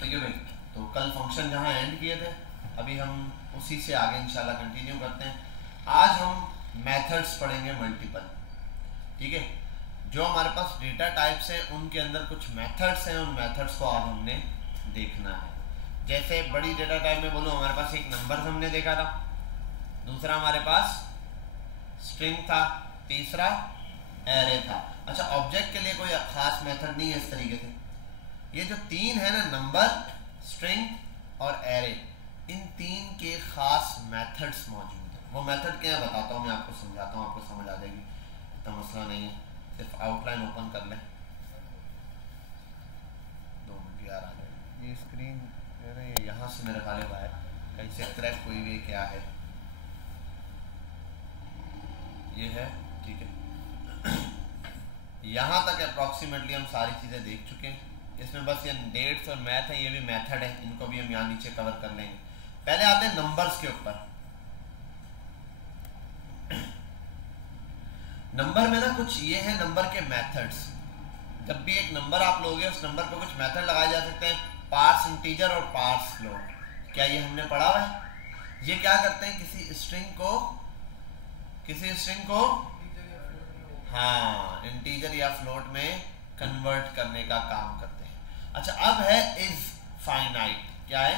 ठीक है भाई। तो कल फंक्शन जहाँ एंड किए थे अभी हम उसी से आगे इंशाल्लाह कंटिन्यू करते हैं। आज हम मेथड्स पढ़ेंगे मल्टीपल। ठीक है, जो हमारे पास डेटा टाइप्स हैं उनके अंदर कुछ मेथड्स हैं, उन मेथड्स को आज हमने देखना है। जैसे बड़ी डेटा टाइप में बोलूँ, हमारे पास एक नंबर हमने देखा था, दूसरा हमारे पास स्ट्रिंग था, तीसरा एरे था। अच्छा, ऑब्जेक्ट के लिए कोई खास मेथड नहीं है इस तरीके से। ये जो तीन है ना, नंबर, स्ट्रिंग और एरे, इन तीन के खास मेथड्स मौजूद हैं। वो मेथड क्या है बताता हूँ, मैं आपको समझाता हूँ, आपको समझ आ जाएगी, इतना मसला नहीं है। सिर्फ आउटलाइन ओपन कर लें, 2 मिनट यार आ जाएगी। ये स्क्रीन यहाँ से मेरे ख्याल है कहीं से क्रैक हुई हुई, क्या है ये है। ठीक है, यहाँ तक अप्रॉक्सीमेटली हम सारी चीज़ें देख चुके हैं। इसमें बस ये डेट्स और मैथ है, ये भी मेथड है, इनको भी हम यहाँ नीचे कवर कर लेंगे। पहले आते हैं नंबर्स के ऊपर। नंबर में ना कुछ ये है नंबर के मेथड्स। जब भी एक नंबर आप लोगे उस नंबर पे कुछ मेथड लगाए जा सकते हैं, पार्स इंटीजर और पार्स फ्लोट। क्या ये हमने पढ़ा हुआ है? ये क्या करते हैं, किसी स्ट्रिंग को हाँ इंटीजर या फ्लोट में कन्वर्ट करने का काम करते हैं। अच्छा, अब है इज फाइनाइट। क्या है?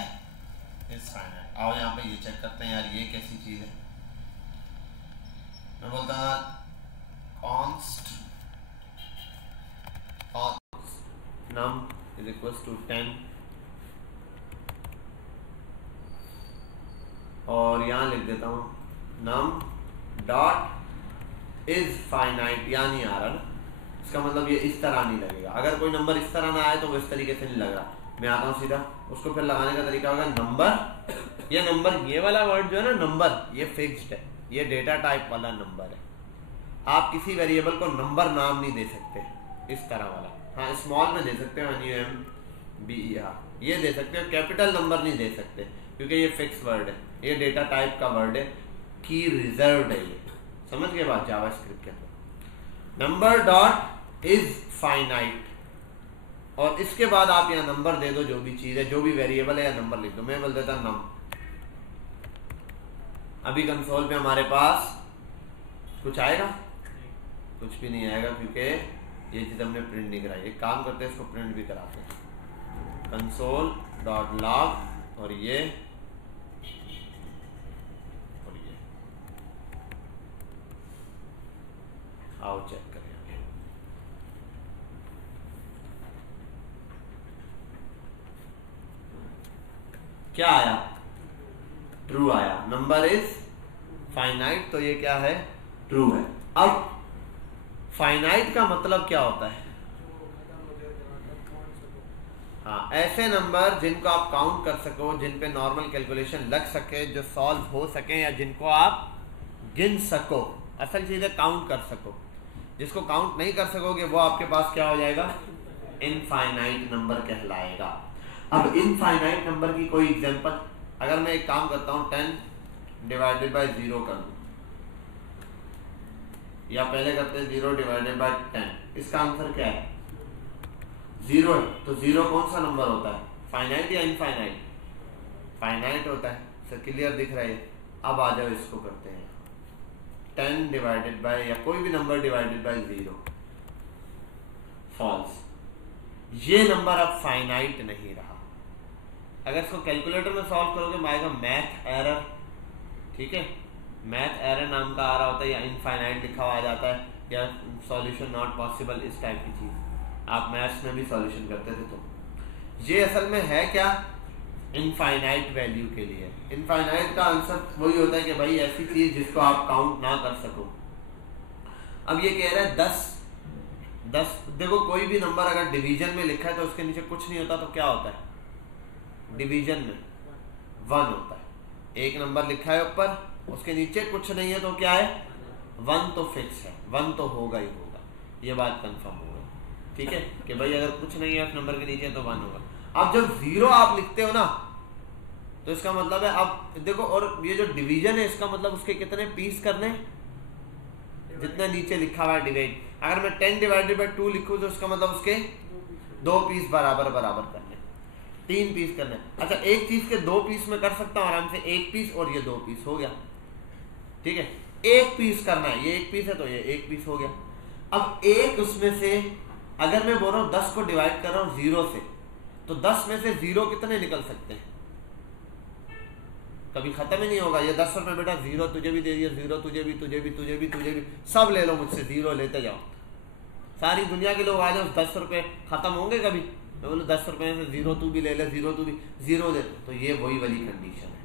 Is finite. आओ यहाँ पे ये चेक करते हैं यार, ये कैसी चीज है। मैं बोलता const num is equals to 10 और यहाँ लिख देता हूँ num डॉट इज फाइनाइट। यहाँ नहीं आ रहा ना, इसका मतलब ये इस तरह नहीं लगेगा। अगर कोई नंबर इस तरह ना आए तो वो इस तरीके से नहीं लग रहा। मैं आता हूँ सीधा, उसको फिर लगाने का तरीका होगा नंबर। ये नंबर, ये वाला वर्ड जो है ना नंबर, ये फिक्स्ड है, ये डेटा टाइप वाला नंबर है। आप किसी वेरिएबल को नंबर नाम नहीं दे सकते इस तरह वाला। हाँ, स्मॉल में दे सकते हो, NUMBER ये दे सकते हो, कैपिटल नंबर नहीं दे सकते क्योंकि ये फिक्स वर्ड है, ये डेटा टाइप का वर्ड है, की रिजर्व्ड है। ये समझ गए बात जावास्क्रिप्ट के अंदर। नंबर डॉट इज फाइनाइट और इसके बाद आप यहाँ नंबर दे दो, जो भी चीज है, जो भी वेरिएबल है, या नंबर लिख दो। मैं बोल देता नम। अभी कंसोल पे हमारे पास कुछ आएगा? कुछ भी नहीं आएगा क्योंकि ये चीज हमने प्रिंट नहीं कराई। एक काम करते हैं, इसको प्रिंट भी कराते हैं। कंसोल डॉट लॉग और ये आओ चेक करें। क्या आया? ट्रू आया। नंबर इज फाइनाइट, तो ये क्या है? ट्रू है। अब फाइनाइट का मतलब क्या होता है? हाँ, ऐसे नंबर जिनको आप काउंट कर सको, जिन पे नॉर्मल कैलकुलेशन लग सके, जो सॉल्व हो सके, या जिनको आप गिन सको। असल चीज है काउंट कर सको। जिसको काउंट नहीं कर सकोगे वो आपके पास क्या हो जाएगा? इनफाइनाइट नंबर कहलाएगा। अब इनफाइनाइट नंबर की कोई एग्जांपल, अगर मैं एक काम करता हूं 10 डिवाइडेड बाय 0 कर दूं, या पहले करते हैं 0 डिवाइडेड बाय 10, इसका आंसर क्या है? 0 है। तो 0 कौन सा नंबर होता है? फाइनाइट या इनफाइनाइट? फाइनाइट होता है। सर क्लियर दिख रहा है? अब आ जाओ, इसको करते हैं 10 डिवाइडेड बाय, या कोई भी नंबर डिवाइडेड बाय 0, फॉल्स। ये नंबर अब फाइनाइट नहीं रहा। अगर इसको कैलकुलेटर में सॉल्व करोगे आएगा मैथ एरर। ठीक है, मैथ एरर नाम का आ रहा होता है, या इनफाइनाइट लिखा हुआ आ जाता है, या सॉल्यूशन नॉट पॉसिबल, इस टाइप की चीज। आप मैथ्स में भी सॉल्यूशन करते थे। तो ये असल में है क्या? इनफाइनाइट वैल्यू के लिए। इनफाइनाइट का आंसर वही होता है कि भाई ऐसी चीज जिसको आप काउंट ना कर सको। अब ये कह रहा है 10। देखो, कोई भी नंबर अगर डिवीजन में लिखा है तो उसके नीचे कुछ नहीं होता, तो क्या होता है? डिवीजन में 1 होता है। एक नंबर लिखा है ऊपर, उसके नीचे कुछ नहीं है, तो क्या है? 1 तो फिक्स है, 1 तो होगा ही होगा। ये बात कंफर्म हो गई। ठीक है कि भाई अगर कुछ नहीं है उस नंबर के नीचे तो 1 होगा। अब जब 0 आप लिखते हो ना, तो इसका मतलब है, अब देखो, और ये जो डिवीजन है इसका मतलब उसके कितने पीस करने? जितना नीचे लिखा हुआ है डिवाइड। अगर मैं 10 डिवाइडेड बाय 2 लिखूं तो इसका मतलब उसके 2 पीस बराबर बराबर करने। 3 पीस करना है। अच्छा, एक चीज के 2 पीस में कर सकता हूं आराम से, 1 पीस और ये 2 पीस हो गया, ठीक है। 1 पीस करना है, ये 1 पीस है तो ये 1 पीस हो गया। अब एक उसमें से अगर मैं बोल रहा हूं 10 को डिवाइड कर रहा हूं 0 से, तो 10 में से 0 कितने निकल सकते हैं? कभी खत्म ही नहीं होगा। ये 10 रुपए बेटा 0 तुझे भी दे दिया, 0 तुझे भी, तुझे भी, तुझे भी, तुझे भी, सब ले लो मुझसे, 0 लेते जाओ। सारी दुनिया के लोग आ जाओ, 10 रुपए खत्म होंगे कभी? मैं बोलूँ 10 रुपए में से 0 तू भी ले ले, 0 तू भी, 0 दे, तो ये वही वाली कंडीशन है।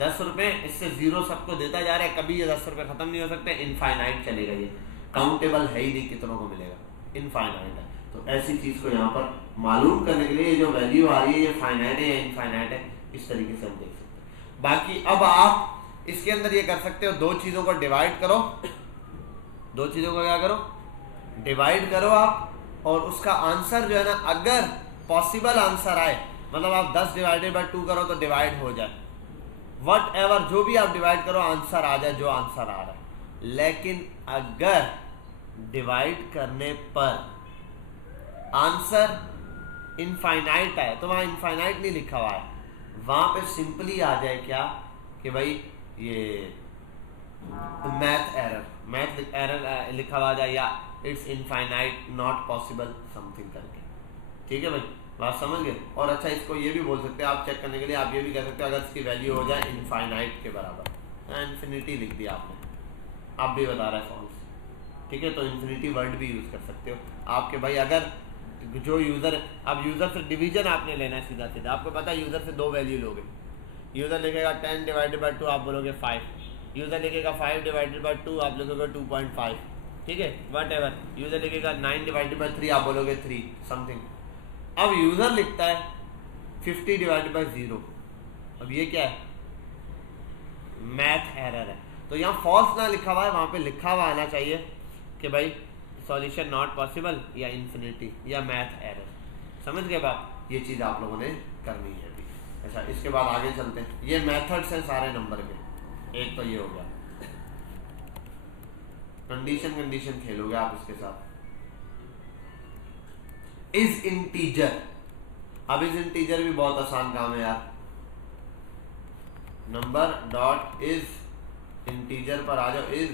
10 रुपए इससे 0 सबको देता जा रहा है, कभी ये 10 रुपए खत्म नहीं हो सकते, इनफाइनाइट चलेगा, ये काउंटेबल है ही नहीं, कितनों को मिलेगा, इनफाइनाइट है। तो ऐसी चीज को यहाँ पर मालूम करने के लिए ये जो वैल्यू आ रही है ये फाइनाइट है या इनफाइनाइट है, इस तरीके से हम देख सकते हैं। बाकी अब आप इसके अंदर ये कर सकते हो, 2 चीजों को डिवाइड करो, 2 चीजों को क्या करो, डिवाइड करो आप, और उसका आंसर जो है ना, अगर पॉसिबल आंसर आए, मतलब आप 10 डिवाइडेड बाय 2 करो तो डिवाइड हो जाए, वट एवर जो भी आप डिवाइड करो आंसर आ जाए जो आंसर आ रहा है। लेकिन अगर डिवाइड करने पर आंसर इनफाइनाइट है तो वहां इनफाइनाइट नहीं लिखा हुआ है, वहां पे सिंपली आ जाए क्या कि भाई ये मैथ एरर लिखा हुआ जाए, या it's infinite not possible something करके, ठीक है भाई, बात समझ गए। और अच्छा, इसको ये भी बोल सकते हैं आप चेक करने के लिए, आप ये भी कह सकते हैं अगर इसकी वैल्यू हो जाए इनफाइनाइट के बराबर, इन्फिनिटी लिख दिया आपने, आप भी बता रहा है फॉल्स, ठीक है, तो इन्फिनिटी वर्ड भी यूज कर सकते हो आपके भाई। अगर जो यूजर, अब यूजर से डिवीजन आपने लेना है सीधा सीधा, आपको पता है यूजर से 2 वैल्यू लोगे, यूजर लिखेगा 10 डिवाइडेड बाय 2, आप बोलोगे 5, यूजर लिखेगा 5 डिवाइडेड बाय 2, आप लिखोगे 2.5, ठीक है, वट एवर, यूजर लिखेगा 9 डिवाइडेड बाय 3, आप बोलोगे 3 समथिंग। अब यूजर लिखता है 50 डिवाइडेड बाय 0, अब ये क्या है, मैथ एरर है, तो यहाँ फॉल्स ना लिखा हुआ है, वहां पे लिखा हुआ आना चाहिए कि भाई सॉल्यूशन नॉट पॉसिबल या इन्फिनिटी या मैथ एरर, समझ गए बात, ये चीज आप लोगों ने करनी है अभी। अच्छा, इसके बाद आगे चलते हैं, ये मेथड्स हैं सारे नंबर के, एक तो ये हो गया, कंडीशन खेलोगे आप इसके साथ। इज इंटीजर, अब इज इंटीजर भी बहुत आसान काम है यार, नंबर डॉट इज इंटीजर पर आ जाओ, इज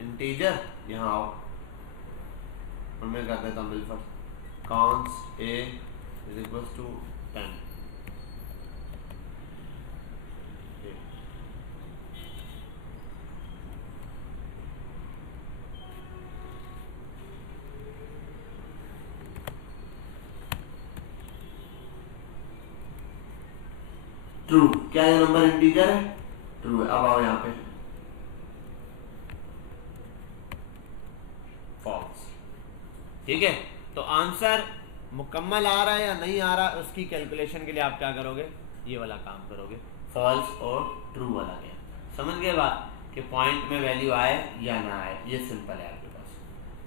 इंटीजर, यहां आओ, और मैं कर देता हूं बिल्कुल const A is equal to 10, true, क्या ये नंबर इंटीजर है, ट्रू है। अब आओ यहाँ पे फॉल्स, ठीक है, तो आंसर मुकम्मल आ रहा है या नहीं आ रहा, उसकी कैलकुलेशन के लिए आप क्या करोगे, ये वाला काम करोगे, फॉल्स और ट्रू वाला क्या, समझ गए बात, कि पॉइंट में वैल्यू आए या ना आए, ये सिंपल है आपके पास,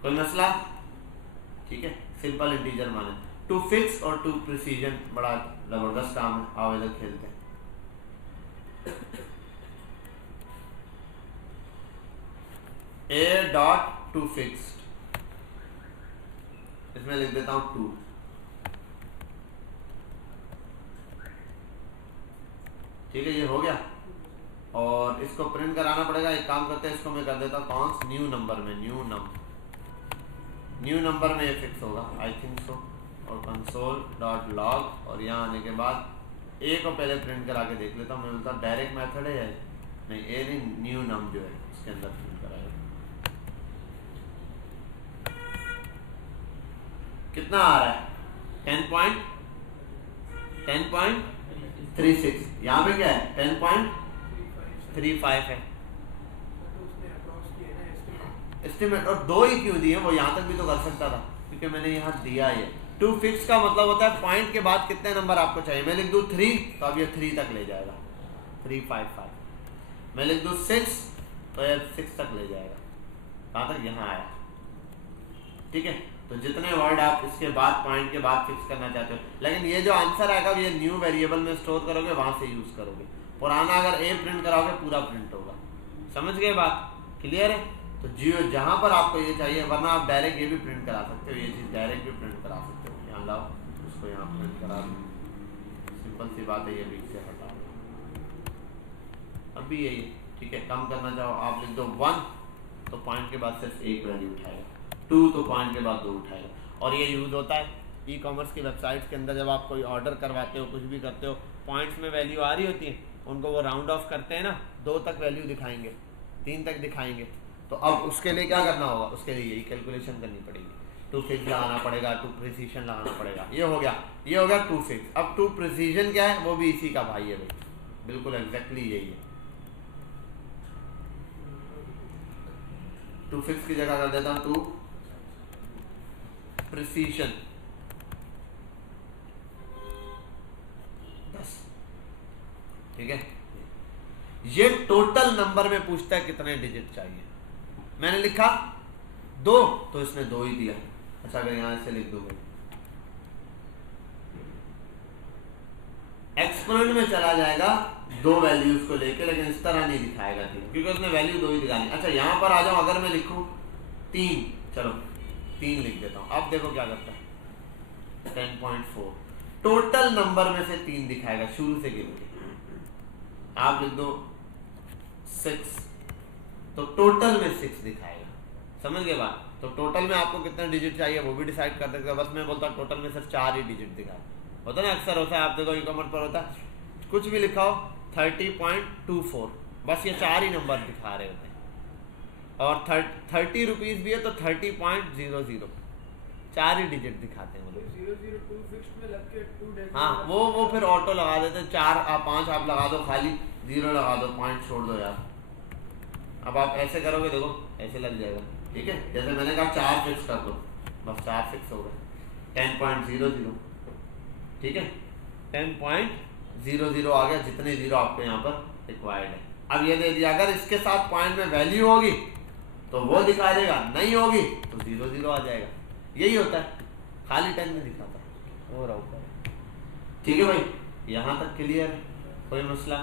कोई मसला, ठीक है, सिंपल इंटीजर माने। टू फिक्स और टू प्रिसीजन बड़ा जबरदस्त काम है, आओ इधर खेलते हैं। ए डॉट टू फिक्स्ड, इसमें लिख देता हूं 2, ठीक है, ये हो गया, और इसको प्रिंट कराना पड़ेगा, एक काम करते हैं, इसको मैं कर देता हूं कौन न्यू नंबर में, न्यू नंबर में ये फिक्स होगा, आई थिंक सो, और कंसोल डॉट लॉग, और यहाँ आने के बाद ए को पहले प्रिंट करा के देख लेता हूँ, मैं बोलता डायरेक्ट मेथड है नहीं, ए नहीं, न्यू नम जो है इसके अंदर प्रिंट कराएगा, कितना आ रहा है 10.36, यहाँ पे क्या है 10.35 है एस्टिमेट, और 2 ही क्यों दिए, वो यहाँ तक भी तो कर सकता था, क्योंकि मैंने यहाँ दिया है। टू फिक्स का मतलब होता है पॉइंट के बाद कितने नंबर आपको चाहिए, मैं लिख दूं 3 तो अब ये 3 तक ले जाएगा, 355, मैं लिख दूं 6 तो ये 6 तक ले जाएगा, कहाँ तक, यहाँ आया, ठीक है। तो जितने वर्ड आप इसके बाद पॉइंट के बाद फिक्स करना चाहते हो, लेकिन ये जो आंसर आएगा ये न्यू वेरिएबल में स्टोर करोगे, वहां से यूज करोगे, पुराना अगर ए प्रिंट कराओगे पूरा प्रिंट होगा, समझ गए बात, क्लियर है। तो जियो जहां पर आपको ये चाहिए, वरना आप डायरेक्ट ये भी प्रिंट करा सकते हो, ये चीज डायरेक्ट भी प्रिंट करा सकते हो, यहाँ लाओ इसको यहाँ प्रिंट करा दूँ, सिंपल सी बात है, ये बीच से हटा दो। अभी यही ठीक है, कम करना चाहो आप लिख दो 1 तो पॉइंट के बाद सिर्फ एक वैल्यू उठाएगा, 2 तो पॉइंट के बाद 2 उठाएगा। और ये यूज़ होता है ई कॉमर्स की वेबसाइट्स के अंदर, जब आप कोई ऑर्डर करवाते हो, कुछ भी करते हो, पॉइंट्स में वैल्यू आ रही होती है, उनको वो राउंड ऑफ करते हैं ना, 2 तक वैल्यू दिखाएंगे, 3 तक दिखाएंगे। तो अब उसके लिए क्या करना होगा, उसके लिए यही कैलकुलेशन करनी पड़ेगी, 2 6 लगाना पड़ेगा, 2 प्रिसीजन लगाना पड़ेगा। ये हो गया 2 6। अब 2 प्रिसीजन क्या है, वो भी इसी का भाई है भाई, बिल्कुल एग्जैक्टली यही है। 2 6 की जगह कर देता हूँ 2 प्रिसीजन 10। ठीक है, ये टोटल नंबर में पूछता है कितने डिजिट चाहिए। मैंने लिखा 2 तो इसने 2 ही दिया। अच्छा, अगर यहां से लिख दूंगा एक्सपोनेंट में चला जाएगा 2 वैल्यूज को लेके, लेकिन इस तरह नहीं दिखाएगा 3, क्योंकि उसने वैल्यू 2 ही दिखानी। अच्छा, यहां पर आ जाओ, अगर मैं लिखूं 3, चलो 3 लिख देता हूं। अब देखो क्या करता है, 10.4 टोटल नंबर में से 3 दिखाएगा शुरू से गिन के। आप लिख दो 6 तो टोटल में 6 दिखाएगा। समझ गए बात? तो टोटल में आपको कितने डिजिट चाहिए वो भी डिसाइड कर सकते हो। बस मैं बोलता हूँ टोटल में सिर्फ 4 ही डिजिट दिखाए, होता है ना, अक्सर होता है। आप देखो ई कॉमर्स पर होता है, कुछ भी लिखाओ 30.24, बस ये 4 ही नंबर दिखा रहे होते हैं। और 30 रुपीज भी है तो 30.00, 4 ही डिजिट दिखाते हैं वो लोग। हाँ, वो फिर ऑटो लगा देते हैं, 4 5 आप लगा दो, खाली 0 लगा दो, पॉइंट छोड़ दो यार। अब आप ऐसे करोगे, देखो ऐसे लग जाएगा। ठीक है, जैसे मैंने कहा 4 फिक्स कर दो, बस 4 फिक्स हो गए। 10.00, ठीक है, 10.00 आ गया, जितने 0 आपको यहाँ पर रिक्वायर्ड है। अब ये दे दिया, अगर इसके साथ पॉइंट में वैल्यू होगी तो वो दिखा देगा, नहीं होगी तो 0 आ जाएगा। यही होता है, खाली 10 में दिखाता है और ऊपर। ठीक है भाई, यहाँ तक क्लियर? कोई मसला,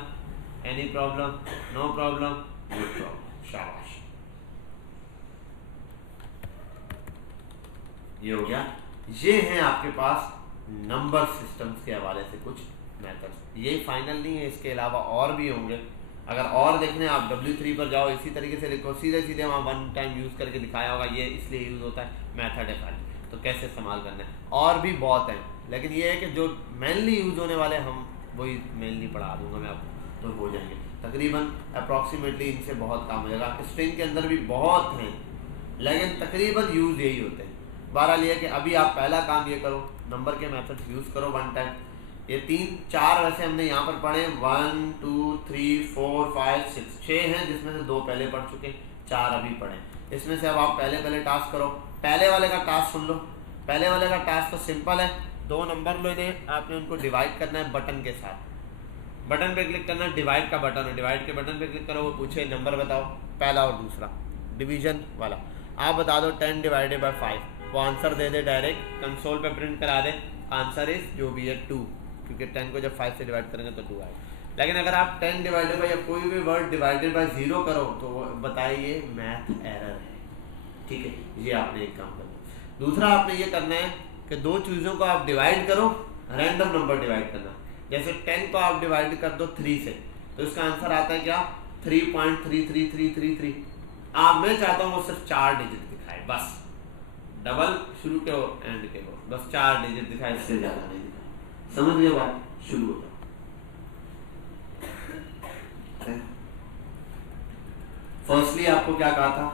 any problem? No problem, good problem, शाबाश। ये हो गया। ये हैं आपके पास नंबर सिस्टम्स के हवाले से कुछ मेथड्स। ये फाइनल नहीं है, इसके अलावा और भी होंगे। अगर और देखने आप W3 पर जाओ, इसी तरीके से लिखो, सीधे सीधे वहाँ 1 टाइम यूज़ करके दिखाया होगा। ये इसलिए यूज़ होता है, मेथड है खाली, तो कैसे इस्तेमाल करना है। और भी बहुत हैं, लेकिन ये है कि जो मेनली यूज़ होने वाले हम वही मेनली पढ़ा दूंगा मैं आपको, तो हो जाएंगे तकरीबन अप्रॉक्सीमेटली। इनसे बहुत काम हो जाएगा। स्ट्रिंग के अंदर भी बहुत हैं, लेकिन तकरीबन यूज़ यही होते हैं। बहरहाल ये कि अभी आप पहला काम ये करो, नंबर के मेथड यूज़ करो 1 टाइम। ये 3 4 वैसे हमने यहाँ पर पढ़े, 1 2 3 4 5 6 6 हैं, जिसमें से 2 पहले पढ़ चुके, 4 अभी पढ़े। इसमें से अब आप पहले टास्क करो। पहले वाले का टास्क सुन लो। पहले वाले का टास्क तो सिंपल है, 2 नंबर लेने, आपने उनको डिवाइड करना है बटन के साथ। बटन पे क्लिक करना, डिवाइड का बटन है, डिवाइड के बटन पे क्लिक करो, वो पूछे नंबर बताओ, पहला और दूसरा, डिवीजन वाला। आप बता दो 10 डिवाइडेड बाय 5, वो आंसर दे दे डायरेक्ट, कंसोल पे प्रिंट करा दे, आंसर इज जो भी है 2, क्योंकि 10 को जब 5 से डिवाइड करेंगे तो 2 आएगा। लेकिन अगर आप 10 डिवाइडेड बाय या कोई भी वर्ड डिवाइडेड बाय 0 करो तो बताइए मैथ एरर है। ठीक है, ये आपने एक काम करना। दूसरा आपने ये करना है कि 2 चीज़ों को आप डिवाइड करो, रैंडम नंबर डिवाइड करना। जैसे 10 को आप डिवाइड कर दो 3 से, तो इसका आंसर आता है क्या, 3.33333। आप मैं चाहता हूँ वो सिर्फ 4 डिजिट दिखाए, बस डबल शुरू के हो एंड के हो, बस 4 डिजिट दिखाए, इससे ज्यादा नहीं दिखाए। समझ गए बात? शुरू हो जाओ। फर्स्टली आपको क्या कहा था,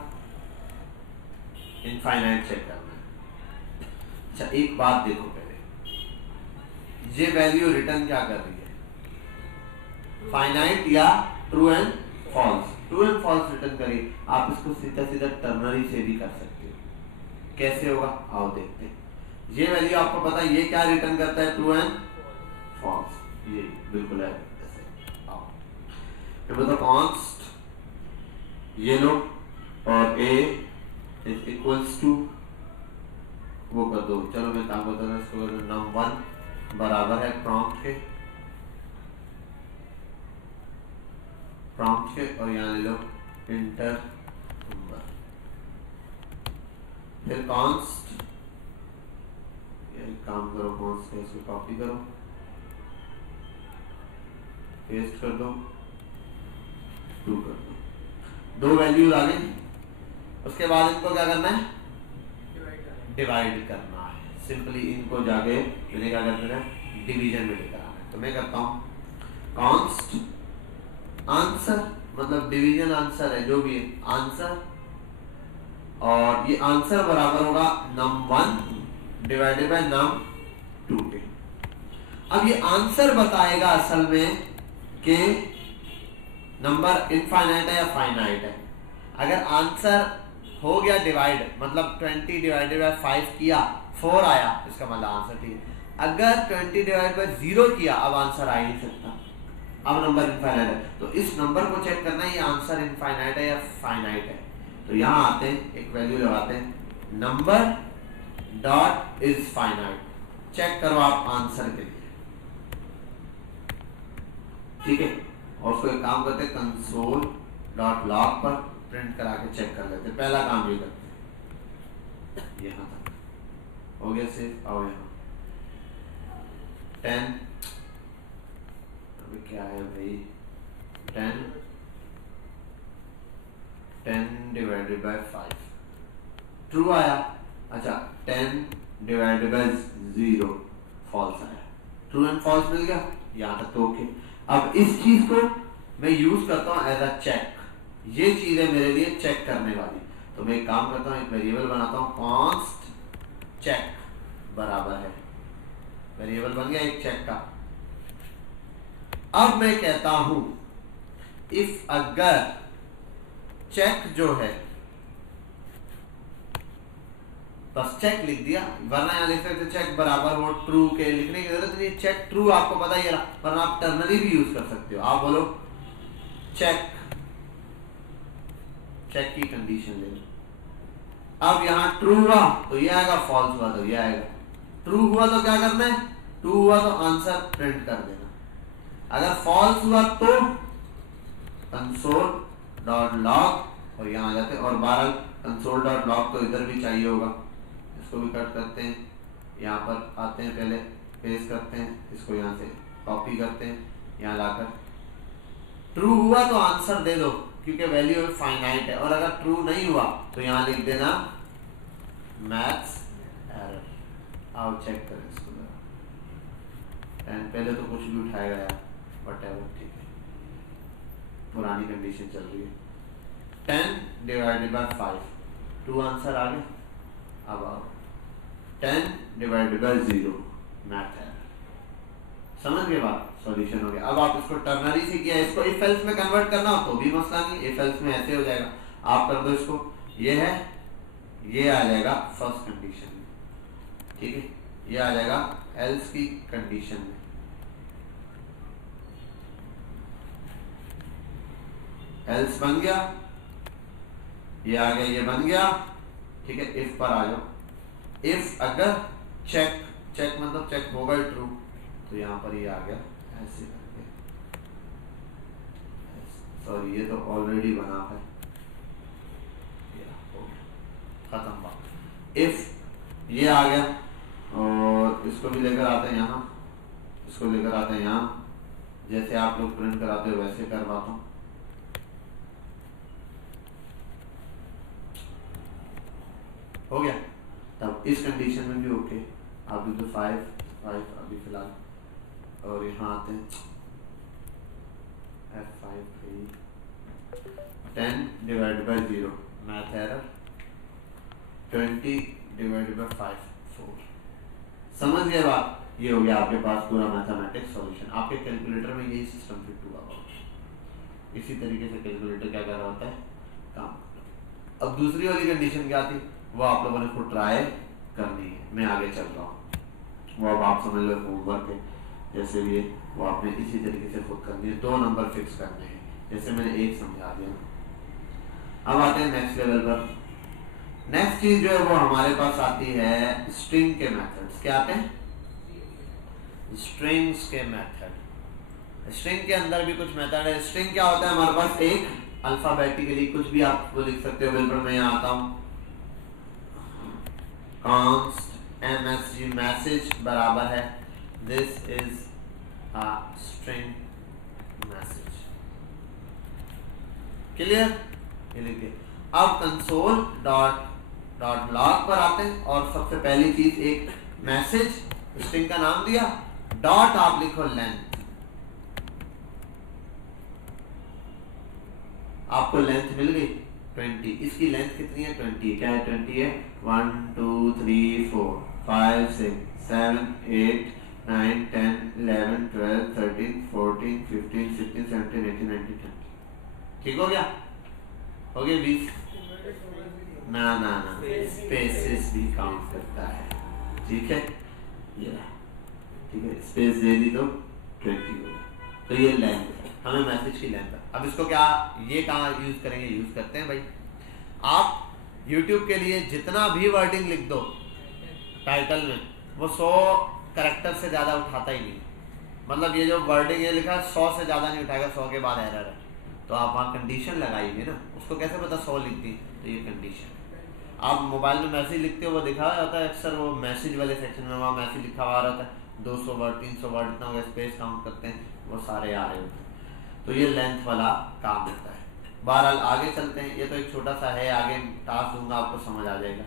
इनफाइनाइट चेक करना है। अच्छा, एक बात देखो, पहले ये वैल्यू रिटर्न क्या कर रही है, फाइनाइट या true and false. True and false return करिए। आप इसको सीधा सीधा टर्नरी से भी कर सकते हो। कैसे होगा आओ देखते हैं। ये वैल्यू आपको पता है ये क्या रिटर्न करता है, ट्रू एंड फॉल्स। ये बिल्कुल है ऐसे। आओ मतलब कॉन्स्ट ये लो और a इज इक्वल्स टू वो कर दो। चलो मैं काम करता हूँ, इसको num1 बराबर है प्रॉम्प्ट के और यहाँ ले लो इंटर नंबर, फिर कॉन्स्ट काम करो, कौन से इसको कॉपी करो, पेस्ट कर दो, 2 कर दो, 2 वैल्यूज आ गई। उसके बाद इनको क्या करना है, डिवाइड करना है। सिंपली इनको जाके मैंने क्या करते हैं, डिवीजन में लेकर आना है। तो मैं करता हूँ कॉन्स्ट आंसर, मतलब डिवीजन आंसर है जो भी है आंसर, और ये आंसर बराबर होगा num1 डिवाइडेड बाय num2 के। अब ये आंसर बताएगा असल में कि नंबर इनफाइनाइट है या फाइनाइट है। अगर आंसर हो गया डिवाइड, मतलब 20 डिवाइडेड बाय 5 किया 4 आया, इसका मतलब आंसर ठीक है। अगर 20 डिवाइड बाय 0 किया, अब आंसर आ ही नहीं सकता, अब नंबर इनफाइनाइट है। तो इस नंबर को चेक करना है ये आंसर इनफाइनाइट है या फाइनाइट है। तो यहां आते हैं, एक वैल्यू लगाते हैं, number dot is finite, check करो आप आंसर के लिए, ठीक है। और उसको एक काम करते हैं, कंसोल डॉट लॉग पर प्रिंट करा के चेक कर लेते हैं। पहला काम ये करते हैं, यहां तक हो गया सेव। आओ यहां 10, अभी क्या है भाई, 10 डिवाइडेड बाय 5 ट्रू आया। अच्छा 10 डिवाइडेड बाय 0 फॉल्स आया। ट्रू एंड फॉल्स मिल गया, यहां तक तो ओके। अब इस चीज को मैं यूज करता हूं एज अ चेक, ये चीज है मेरे लिए चेक करने वाली। तो मैं एक काम करता हूं, एक वेरिएबल बनाता हूं, कॉन्स्ट चेक बराबर है, वेरिएबल बन गया एक चेक का। अब मैं कहता हूं इफ अगर चेक जो है, बस चेक लिख दिया, वरना यहां लिख सकते चेक बराबर हो ट्रू के, लिखने की जरूरत नहीं। चेक ट्रू आपको पता ही है, वरना आप टर्नरी भी यूज कर सकते हो। आप बोलो चेक, चेक की कंडीशन ले लो। अब यहां ट्रू हुआ तो ये आएगा, फॉल्स हुआ तो ये आएगा। ट्रू हुआ तो क्या करना है, ट्रू हुआ तो आंसर प्रिंट कर देना, अगर फॉल्स हुआ तो कंसोल डॉट लॉग और यहां आ जाते हैं। और 12 कंसोल डॉट लॉग तो इधर भी चाहिए होगा, इसको भी कट करते हैं, यहाँ पर आते हैं, पहले पेस्ट करते हैं, इसको यहाँ से कॉपी करते हैं, यहाँ लाकर ट्रू हुआ तो आंसर दे दो क्योंकि वैल्यू फाइनाइट है, और अगर ट्रू नहीं हुआ तो यहाँ लिख देना मैथ्स एरर। आओ चेक करें इसको, पहले तो कुछ भी उठाएगा यार, व्हाटएवर, ठीक है, पुरानी कंडीशन चल रही है। 10 डिवाइडेड बाय 5 ट्रू आंसर आ गया। अब आओ 10 डिवाइडेड बाय 0 मैथ है, समझ गए बात, सॉल्यूशन हो गया। अब आप इसको टर्नरी से किया, इसको इफ एल्स में कन्वर्ट करना हो तो भी मसला नहीं, इफ एल्स में ऐसे हो जाएगा, आप कर दो इसको, ये है, ये आ जाएगा फर्स्ट कंडीशन में, ठीक है, ये आ जाएगा एल्स की कंडीशन में। एल्स बन गया, ये आ गया, ये बन गया, ठीक है। इफ पर आ जाओ, इफ अगर चेक, चेक मतलब चेक होगा ट्रू, तो यहां पर ये आ गया ऐसे करके, सॉरी ये तो ऑलरेडी बना है, खत्म बात। इफ ये आ गया, और इसको भी लेकर आते हैं यहाँ, इसको लेकर आते हैं यहाँ, जैसे आप लोग प्रिंट कराते हो वैसे करवाता हूँ। हो गया, तब इस कंडीशन में भी ओके। अभी तो 5 अभी फिलहाल, और यहाँ आते हैं F5 10 divided by 0 math error, 20 divided by 5 4। समझ गए बात, ये हो गया आपके पास पूरा मैथमेटिक्स सॉल्यूशन। आपके कैलकुलेटर में यही सिस्टम फिट हुआ होगा, इसी तरीके से कैलकुलेटर क्या कर रहा होता है, काम। अब दूसरी वाली कंडीशन क्या थी, वो आप लोगों ने खुद ट्राई करनी है, मैं आगे चल रहा हूँ, वो अब आप समझ लो होमवर्क है, जैसे भी वो आपने इसी तरीके से खुद करनी है। 2 नंबर फिक्स करने हैं, जैसे मैंने एक समझा दिया। अब आते हैं नेक्स्ट लेवल पर। नेक्स्ट चीज जो है वो हमारे पास आती है स्ट्रिंग के मेथड्स। क्या आते हैं, स्ट्रिंग्स के मेथड। स्ट्रिंग के अंदर भी कुछ मेथड है। स्ट्रिंग क्या होता है, हमारे पास एक अल्फाबेटिकली कुछ भी आप लिख सकते हो, बिल्कुल मैं यहाँ आता हूँ, const MSG मैसेज बराबर है this is a string message. Clear? ये लिखिए। अब कंसोल डॉट लॉग पर आते हैं और सबसे पहली चीज एक मैसेज स्ट्रिंग का नाम दिया, डॉट आप लिखो लेंथ। आपको लेंथ मिल गई 20। इसकी लेंथ कितनी है? 20। क्या है? 20 है। 1 2 3 4 5 6 7 8 9 10 11 12 13 14 15 16 17 18 19 20। ठीक हो गया? हो गया 20? ना ना ना, स्पेसेस भी काउंट करता है। ठीक है, ये ठीक है, स्पेस दे दी तो 20 हो गया। तो ये लेंथ है, हमें मैसेज की लेंथ है। अब इसको क्या, ये कहाँ यूज करेंगे? यूज करते हैं भाई, आप YouTube के लिए जितना भी वर्डिंग लिख दो टाइटल में, वो 100 कैरेक्टर से ज्यादा उठाता ही नहीं। मतलब ये जो वर्डिंग ये लिखा है 100 से ज्यादा नहीं उठाएगा, 100 के बाद एरर है। तो आप वहाँ कंडीशन लगाइए ना, उसको कैसे पता 100 लिखती? तो ये कंडीशन। आप मोबाइल में मैसेज लिखते हो, वो दिखा जाता है अक्सर, वो मैसेज वाले सेक्शन में वहाँ मैसेज लिखा हुआ रहता है, 200 वर्ड 300 वर्ड इतना होगा, स्पेस काउंट करते हैं, वो सारे आ रहे होते हैं। तो ये लेंथ वाला काम होता है। बहरहाल आगे चलते हैं, ये तो एक छोटा सा है, आगे टास्क दूंगा आपको समझ आ जाएगा।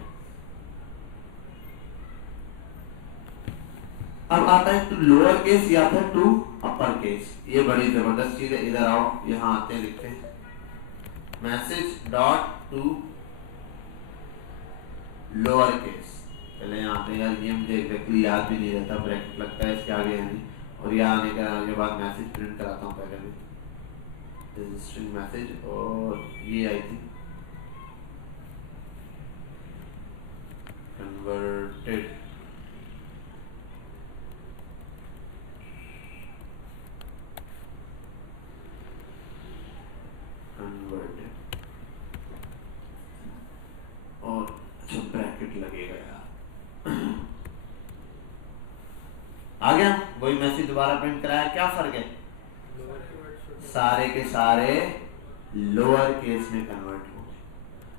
अब आता है टू लोअर केस या फिर टू अपर केस। ये बड़ी जबरदस्त चीज है। इधर आओ, यहाँ आते हैं, लिखते हैं message dot to lower case. पहले यहाँ पे यार ये मुझे एग्जैक्टली याद भी नहीं रहता, ब्रैकेट लगता है इसके आगे यानी, और यहाँ आने के बाद मैसेज प्रिंट कराता हूँ पहले में स्ट्रिंग मैसेज, और ये आई थी कन्वर्टेड और अच्छा ब्रैकेट लगेगा यार। आ गया, वही मैसेज दोबारा प्रिंट कराया। क्या फर्क है? सारे के सारे लोअर केस में कन्वर्ट हो गए।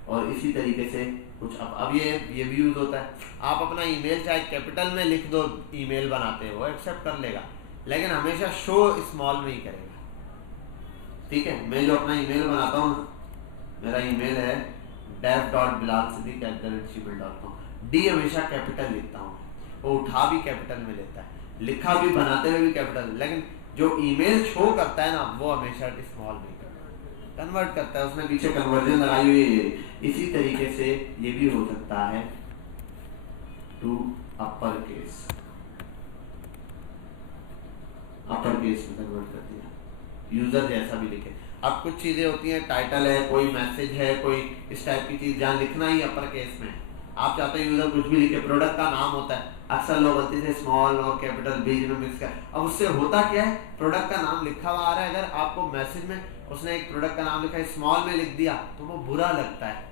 और इसी तरीके से कुछ अब ये भी यूज होता है। आप अपना ईमेल चाहे कैपिटल में लिख दो, ईमेल बनाते हो, एक्सेप्ट कर लेगा, लेकिन हमेशा शो स्मॉल में ही करेगा। ठीक है, मैं जो अपना ईमेल बनाता हूँ, मेरा ईमेल है dev.bilalsiddiq@gmail.com। डी हमेशा कैपिटल लिखता हूँ, वो उठा भी कैपिटल में लेता है, लिखा भी बनाते हुए भी कैपिटल, लेकिन जो ईमेल शो करता है ना, वो हमेशा स्मॉल में कन्वर्ट करता है, उसने पीछे कन्वर्जन लगाई हुई है। इसी तरीके से ये भी हो सकता है to upper case, upper case में कन्वर्ट कर दिया, यूजर जैसा भी लिखे। अब कुछ चीजें होती हैं, टाइटल है, कोई मैसेज है, कोई इस टाइप की चीज जहाँ लिखना ही अपर केस में, आप चाहते हैं यूजर कुछ भी लिखे, प्रोडक्ट का नाम होता है, अक्सर लोग गलती से स्मॉल और कैपिटल बीच में मिक्स कर। अब उससे होता क्या है, प्रोडक्ट का नाम लिखा हुआ आ रहा है, अगर आपको मैसेज में उसने एक प्रोडक्ट का नाम लिखा है, स्मॉल में लिख दिया, तो वो बुरा लगता है,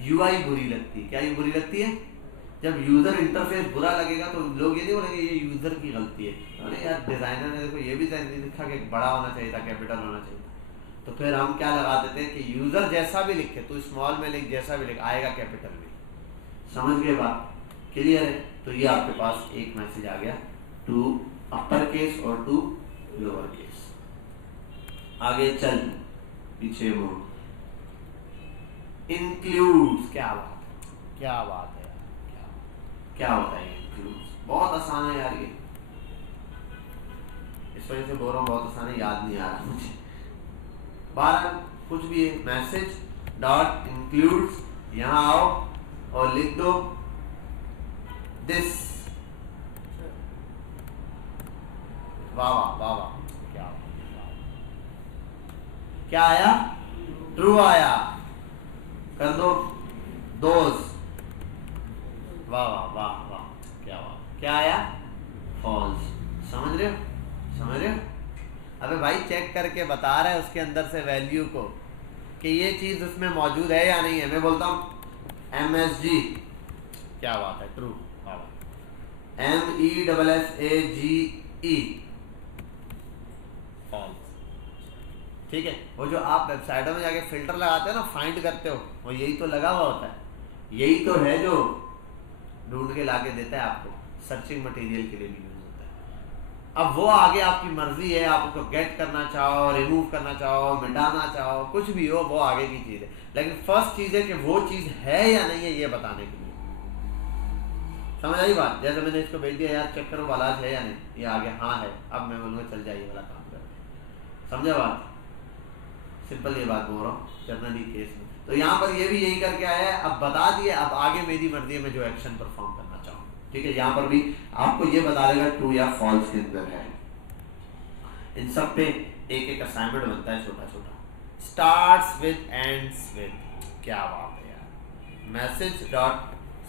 यूआई बुरी लगती है। क्या ये बुरी लगती है? जब यूजर इंटरफेस बुरा लगेगा तो लोग ये नहीं बोलेंगे ये यूजर की गलती है, अरे यार डिजाइनर ने देखो ये भी लिखा कि बड़ा होना चाहिए था, कैपिटल होना चाहिए था। तो फिर हम क्या लगा देते हैं कि यूजर जैसा भी लिखे, तो स्मॉल में लिख, जैसा भी लिख, आएगा कैपिटल में। समझ गए बात? क्लियर है? तो ये आपके पास एक मैसेज आ गया, टू अपर केस और टू लोअर केस। आगे चल, पीछे वो इंक्लूड्स। क्या बात है, क्या बात है यार, क्या होता है इंक्लूड्स? बहुत आसान है यार ये, इस वजह से बोल रहा हूँ बहुत आसान है, याद नहीं आ रहा मुझे। 12 कुछ भी है, मैसेज डॉट इंक्लूड्स, यहाँ आओ और लिख दो दिस। वाह वाह वाह वाह, क्या आया? ट्रू आया। कर दो दोज। वाह वाह वाह वाह, क्या वाह, क्या आया? फॉल्स। समझ रहे हो? समझ रहे हो? अबे भाई चेक करके बता रहा है उसके अंदर से वैल्यू को कि ये चीज उसमें मौजूद है या नहीं है। मैं बोलता हूं MSG, क्या बात है, ट्रू। MESSAGE, false. ठीक है, वो जो आप वेबसाइटों में जाके फिल्टर लगाते हो ना, फाइंड करते हो, वो यही तो लगा हुआ होता है, यही तो है जो ढूंढ के लाके देता है आपको, सर्चिंग मटेरियल के लिए भी यूज होता है। अब वो आगे आपकी मर्जी है, आप उसको गेट करना चाहो, रिमूव करना चाहो, मिटाना चाहो, कुछ भी हो, वो आगे की चीज है। लेकिन फर्स्ट चीज है कि वो चीज है या नहीं है, ये बताने के लिए। समझ आई बात? जैसे मैंने इसको भेज दिया, यार चेक करो बालाज है या नहीं, ये आ गया हाँ है, अब मैं बोलूँगा चल जाइए वाला काम कर। समझा बात? सिंपल ये बात बोल रहा हूँ जनरली केस में। तो यहाँ पर ये भी यही करके आया है, अब बता दिए, अब आगे मेरी मर्जी है मैं जो एक्शन परफॉर्म करना चाहूँ। ठीक है, यहाँ पर भी आपको ये बता देगा ट्रू या फॉल्स के अंदर है। इन सब पे एक एक असाइनमेंट बनता है छोटा छोटा। स्टार्ट्स विद एंड्स विद, क्या बात है यार। Message dot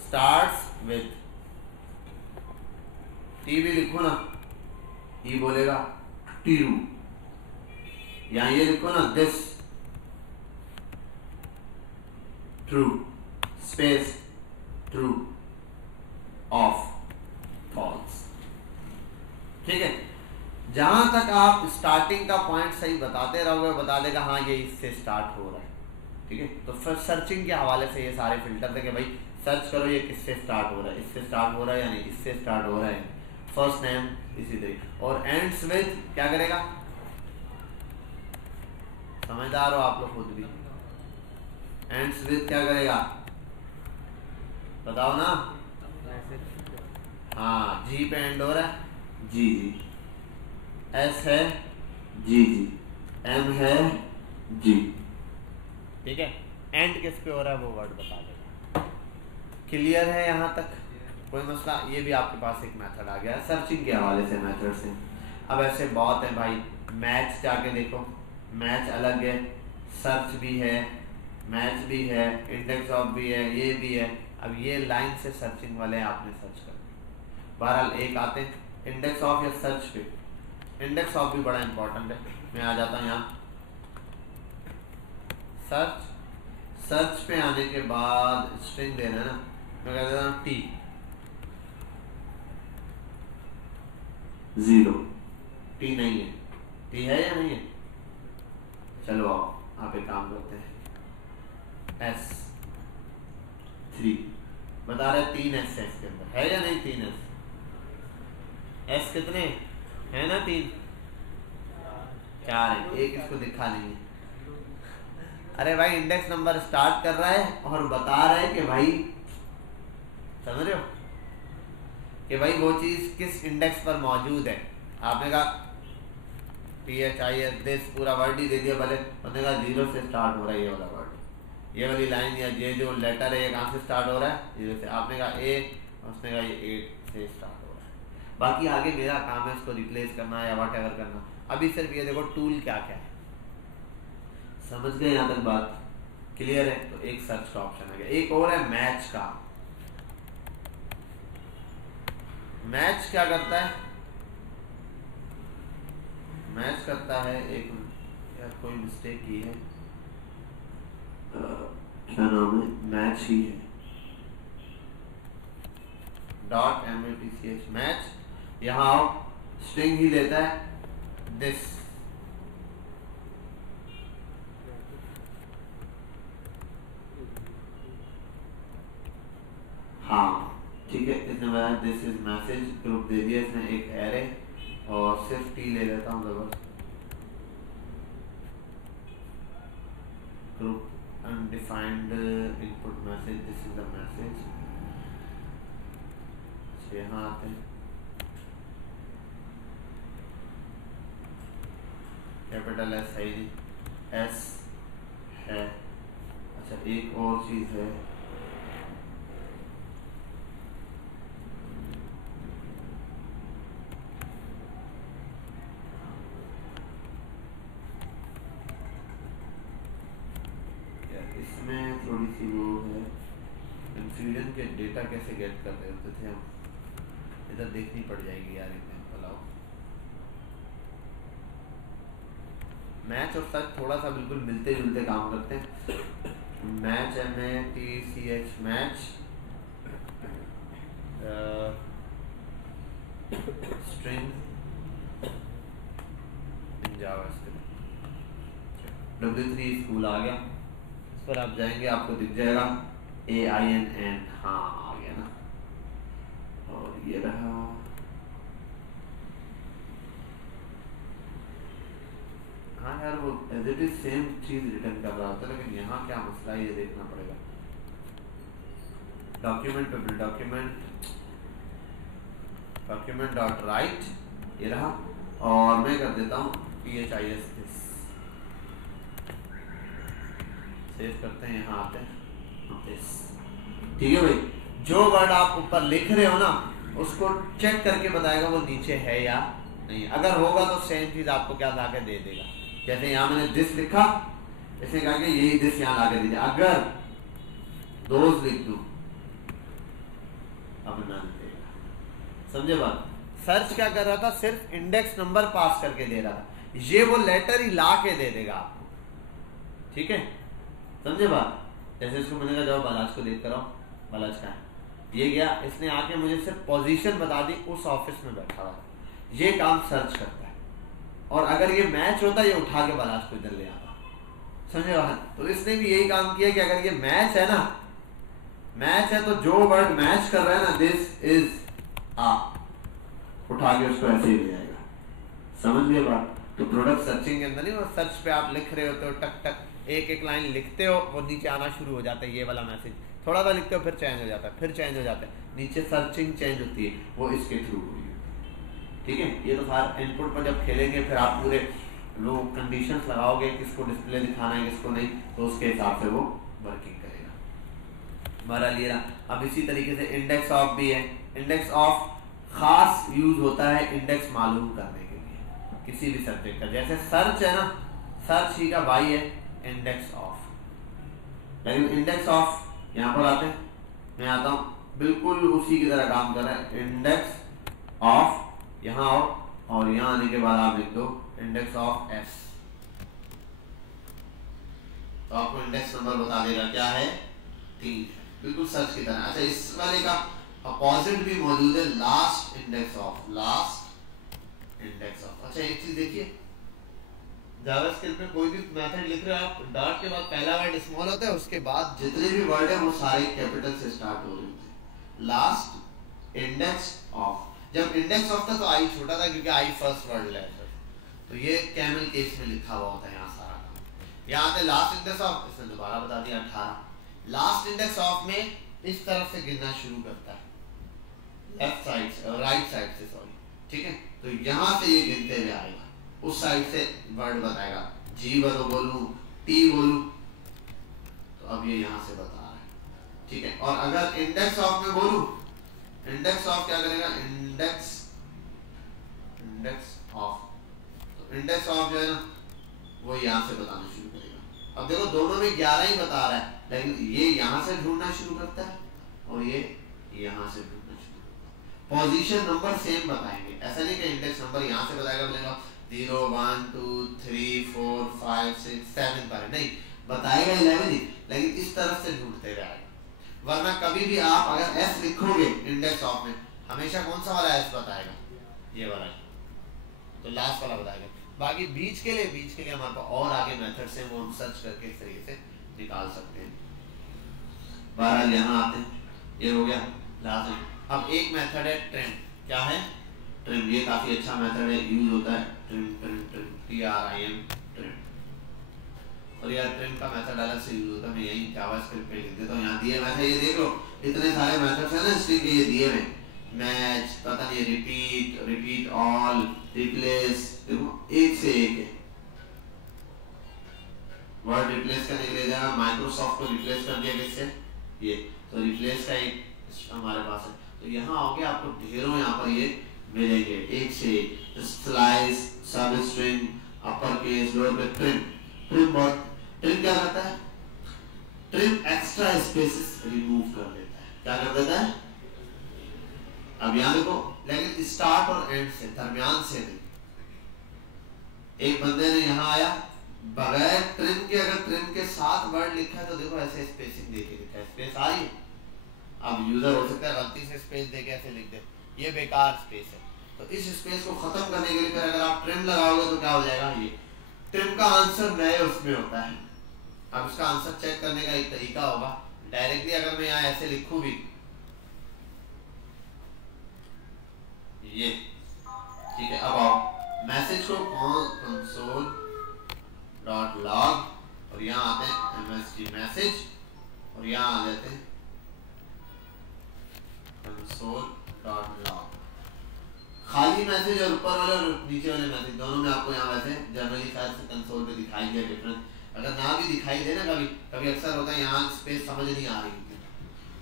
starts with, T भी लिखो ना, ई बोलेगा टीरू, या ये लिखो ना this true space true of false. ठीक है, जहां तक आप स्टार्टिंग का पॉइंट सही बताते रहोगे, बता देगा हाँ ये इससे स्टार्ट हो रहा है। ठीक है, तो फिर सर्चिंग के हवाले से ये सारे फिल्टर थे कि भाई सर्च करो ये किससे स्टार्ट हो रहा है, इससे स्टार्ट हो रहा है या नहीं, इससे स्टार्ट हो रहा है, फर्स्ट नेम इसी तरीके। और एंड्स विद क्या करेगा, समझदार हो आप लोग खुद भी, एंड्स विद क्या करेगा बताओ ना। हाँ, जी पे एंड हो रहा है, जी जी, एस है जी जी, एम है जी। ठीक है, एंड किस पे हो रहा है वो वर्ड बता देगा। क्लियर है यहाँ तक? कोई मसला? ये भी आपके पास एक मेथड आ गया सर्चिंग के हवाले से, मेथड से। अब ऐसे बहुत है भाई, मैच जाके देखो, मैच अलग है, सर्च भी है, मैच भी है, इंडेक्स ऑफ भी है, ये भी है। अब ये लाइन से सर्चिंग वाले आपने सर्च कर, बहरहाल एक आते हैं इंडेक्स ऑफ या सर्च पे। इंडेक्स ऑफ भी बड़ा इंपॉर्टेंट है। मैं आ जाता हूँ यहाँ सर्च, सर्च पे आने के बाद स्ट्रिंग देना है ना, मैं कह देता हूँ टी 0, टी नहीं है, टी है या नहीं है? चलो आओ आप एक काम करते हैं, S3 बता रहे 3 S है इसके अंदर, है या नहीं 3 S? S कितने है ना? 3 4 है, एक इसको दिखा नहीं है। अरे भाई इंडेक्स नंबर स्टार्ट कर रहा है और बता रहा है कि भाई, समझ रहे हो कि भाई वो चीज किस इंडेक्स पर मौजूद है। आपने कहा THIS दिस पूरा वर्ड ही दे दिया, भले उसने कहा 0 से स्टार्ट हो रहा है ये वाला वर्ड, ये वाली लाइन या ये जो लेटर है ये कहाँ से स्टार्ट हो रहा है? 0 से। आपने कहा A, उसने कहा ये 8 से स्टार्ट हो रहा है। बाकी आगे मेरा काम है इसको रिप्लेस करना या वट एवर करना। अभी सिर्फ ये देखो टूल क्या क्या है, समझ गए यहाँ तक बात? क्लियर है? तो एक सर्च का ऑप्शन आ गया, एक और है मैच का। मैच क्या करता है? मैच करता है, एक यार कोई मिस्टेक की है, क्या नाम है, मैच ही है, .match मैच। यहाँ आओ, स्ट्रिंग ही लेता है दिस, हाँ ठीक है, इसने बताया दिस इज मैसेज, ग्रुप दे दिया इसने एक एरे, और सिर्फ टी ले लेता हूँ जबरदस्त, group undefined input message, this is the message। यहाँ आते हैं, कैपिटल एस है ही, एस है। अच्छा एक और चीज है, इसमें थोड़ी सी वो है, इंफीरियन के डेटा कैसे गेट कर रहे होते थे हम, इधर देखनी पड़ जाएगी यार एग्जाम्पल। आओ, मैच और सर्च थोड़ा सा बिल्कुल मिलते जुलते काम करते हैं। Match MATCH match, string JavaScript, W3 school आ गया, इस पर आप जाएंगे आपको दिख जाएगा AINN, हाँ आ गया ना। ये रहा। हाँ यार वो एज इट इज सेम चीज रिटर्न कर रहा होता है, लेकिन यहाँ क्या मसला है ये देखना पड़ेगा। डॉक्यूमेंट पे डॉक्यूमेंट डॉट राइट, ये रहा, और मैं कर देता हूँ PHIS दिस, सेव करते हैं, यहाँ आते हैं दिस। ठीक है भाई, जो वर्ड आप ऊपर लिख रहे हो ना उसको चेक करके बताएगा वो नीचे है या नहीं। अगर होगा तो सेम चीज आपको क्या ला के दे देगा। जैसे यहाँ मैंने दिस लिखा, इसने कहा कि यही दिस यहाँ ला के दीजिए। अगर दोस्त लिख दूं अब ना देगा, समझे बात। सर्च क्या कर रहा था, सिर्फ इंडेक्स नंबर पास करके दे रहा था, ये वो लेटर ही ला के दे देगा आपको। ठीक है, समझे बात। जैसे इसको मैंने कहा जाओ बालाज को देख कर आओ, बालाज का है, ये गया, इसने आके मुझे सिर्फ पोजीशन बता दी, उस ऑफिस में बैठा हुआ। ये काम सर्च करता है, और अगर ये मैच होता ये उठा के बालाज को इधर ले आता, समझे बात। तो इसने भी यही काम किया कि अगर ये मैच है ना, मैच है तो जो वर्ड मैच कर रहा है ना, दिस इज उठा के उसको ऐसे ही ले जाएगा, समझ गए बात। तो प्रोडक्ट सर्चिंग के अंदर नहीं, वो सर्च पे आप लिख रहे होते हो, टक टक एक एक लाइन लिखते हो, वो नीचे आना शुरू हो जाता है ये वाला मैसेज, थोड़ा सा लिखते हो फिर चेंज हो जाता है, फिर चेंज हो जाता है, नीचे सर्चिंग चेंज होती है, वो इसके थ्रू हुई है। ठीक है, ये तो सारा इनपुट पर जब खेलेंगे फिर आप पूरे लो कंडीशंस लगाओगे, किसको डिस्प्ले दिखाना है किसको नहीं, तो उसके हिसाब से वो वर्किंग करेगा। बहरहाल ये रहा। अब इसी तरीके से इंडेक्स ऑफ भी है। इंडेक्स ऑफ खास यूज होता है इंडेक्स मालूम करने के लिए किसी भी सब्जेक्ट का। जैसे सर्च है ना, सर्च ही का भाई है इंडेक्स ऑफ, लेकिन इंडेक्स ऑफ यहाँ पर आते हैं, मैं आता हूँ बिल्कुल उसी की तरह काम कर रहा है। इंडेक्स ऑफ, यहाँ आओ और यहाँ आने के बाद आप लिख दो इंडेक्स ऑफ एस, तो आपको इंडेक्स नंबर बता देगा क्या है, 3, बिल्कुल सर्च की तरह। अच्छा, इस वाले का अपोजिट भी मौजूद है, last index of, last index of. अच्छा एक चीज देखिए, जावास्क्रिप्ट में कोई भी मेथड लिख रहे हो आप, डॉट के बाद पहला वर्ड स्मॉल होता है, उसके बाद जितने भी वर्ड है वो सारे कैपिटल से स्टार्ट हो रहे होते हैं। लास्ट इंडेक्स ऑफ, जब इंडेक्स ऑफ था तो आई छोटा था क्योंकि आई फर्स्ट वर्ड लेटर, तो ये कैमल केस में लिखा हुआ होता है यहाँ सारा काम। यहाँ आते लास्ट इंडेक्स ऑफ, इसने दोबारा बता दिया 18। लास्ट इंडेक्स ऑफ में इस तरफ से गिनना शुरू करता है, लेफ्ट साइड से और राइट साइड से, सॉरी, ठीक है। तो यहाँ से ये गिनते हुए आएगा, उस साइड से वर्ड बताएगा, जी बोलूं, टी बोलूं, तो अब ये यहाँ से बता रहा है, ठीक है। और अगर इंडेक्स ऑफ में बोलूं, इंडेक्स ऑफ क्या करेगा, इंडेक्स ऑफ, तो इंडेक्स ऑफ जो है ना वो यहाँ से बताना शुरू करेगा। अब देखो दोनों में 11 ही बता रहा है, लेकिन ये यहाँ से ढूंढना शुरू करता है और ये यहाँ से ढूंढना शुरू करता है। पोजीशन नंबर सेम बताएंगे, ऐसा नहीं कि इंडेक्स नंबर यहाँ से बताएगा, बोलेगा 0 1 2 3 4 5 6 7 पर, नहीं बताएगा 11 ही, लेकिन इस तरफ से ढूंढते रहेगा। वरना कभी भी आप अगर एस लिखोगे इंडेक्स ऑफ में, हमेशा कौन सा वाला एस बताएगा, ये वाला, तो लास्ट वाला बताएगा। बाकी बीच के लिए हमारे पास और आगे मेथड्स हैं, वो हम सर्च करके इस तरीके से निकाल सकते हैं। बहरहाल यहाँ आते हैं, ये हो गया लास्ट। अब एक मेथड है ट्रिम, क्या है ट्रिम, ये काफी अच्छा मेथड है, यूज होता है ट्रिम, TRIM ट्रिम। और यार ट्रिम का मेथड अलग से यूज होता है, मैं यही जावास्क्रिप्ट पे लिख देता हूँ, यहाँ दिए मेथड, ये देख लो इतने सारे मेथड्स हैं ना स्ट्रिंग के, ये दिए हैं, मैच, पता नहीं, रिपीट ऑल, रिप्लेस, देखो एक से एक है। वर्ड रिप्लेस करने के लिए जाना, माइक्रोसॉफ्ट को रिप्लेस कर दिया किससे, ये, तो रिप्लेस का एक हमारे पास है। तो यहाँ आओगे आपको ढेरों यहाँ पर ये मिलेंगे एक से एक, स्लाइस, सब string, upper case, lower case, trim. Trim क्या करता है, ट्रिम एक्स्ट्रा स्पेसेस रिमूव कर देता है, क्या कर देता है। अब यहाँ देखो, लेकिन स्टार्ट और एंड से, दरमियान से नहीं। एक बंदे ने यहाँ आया बगैर ट्रिम के, अगर ट्रिम के साथ वर्ड लिखा है तो देखो ऐसे स्पेसिंग देके लिखा है, स्पेस आ रही है। अब यूजर हो सकता है गलती से स्पेस देके ऐसे लिख दे, ये बेकार स्पेस है, तो इस स्पेस को खत्म करने के लिए फिर अगर आप ट्रिम लगाओगे तो क्या हो जाएगा, ये ट्रिम का आंसर नए उसमें होता है। अब इसका आंसर चेक करने का एक तरीका होगा, डायरेक्टली अगर मैं यहाँ ऐसे लिखूं भी, ये ठीक है। अब आओ मैसेज को कंसोल डॉट लॉग और यहाँ आते हैं MSG मैसेज और यहाँ आ जाते हैं कंसोल डॉट लॉग। खाली मैसेज और ऊपर वाले और नीचे वाले मैसेज दोनों में आपको यहाँ वैसे जनरली शायद से कंसोल पे दिखाई दिया डिफरेंस। अगर ना भी दिखाई दे ना कभी कभी अक्सर होता है यहाँ स्पेस समझ नहीं आ रही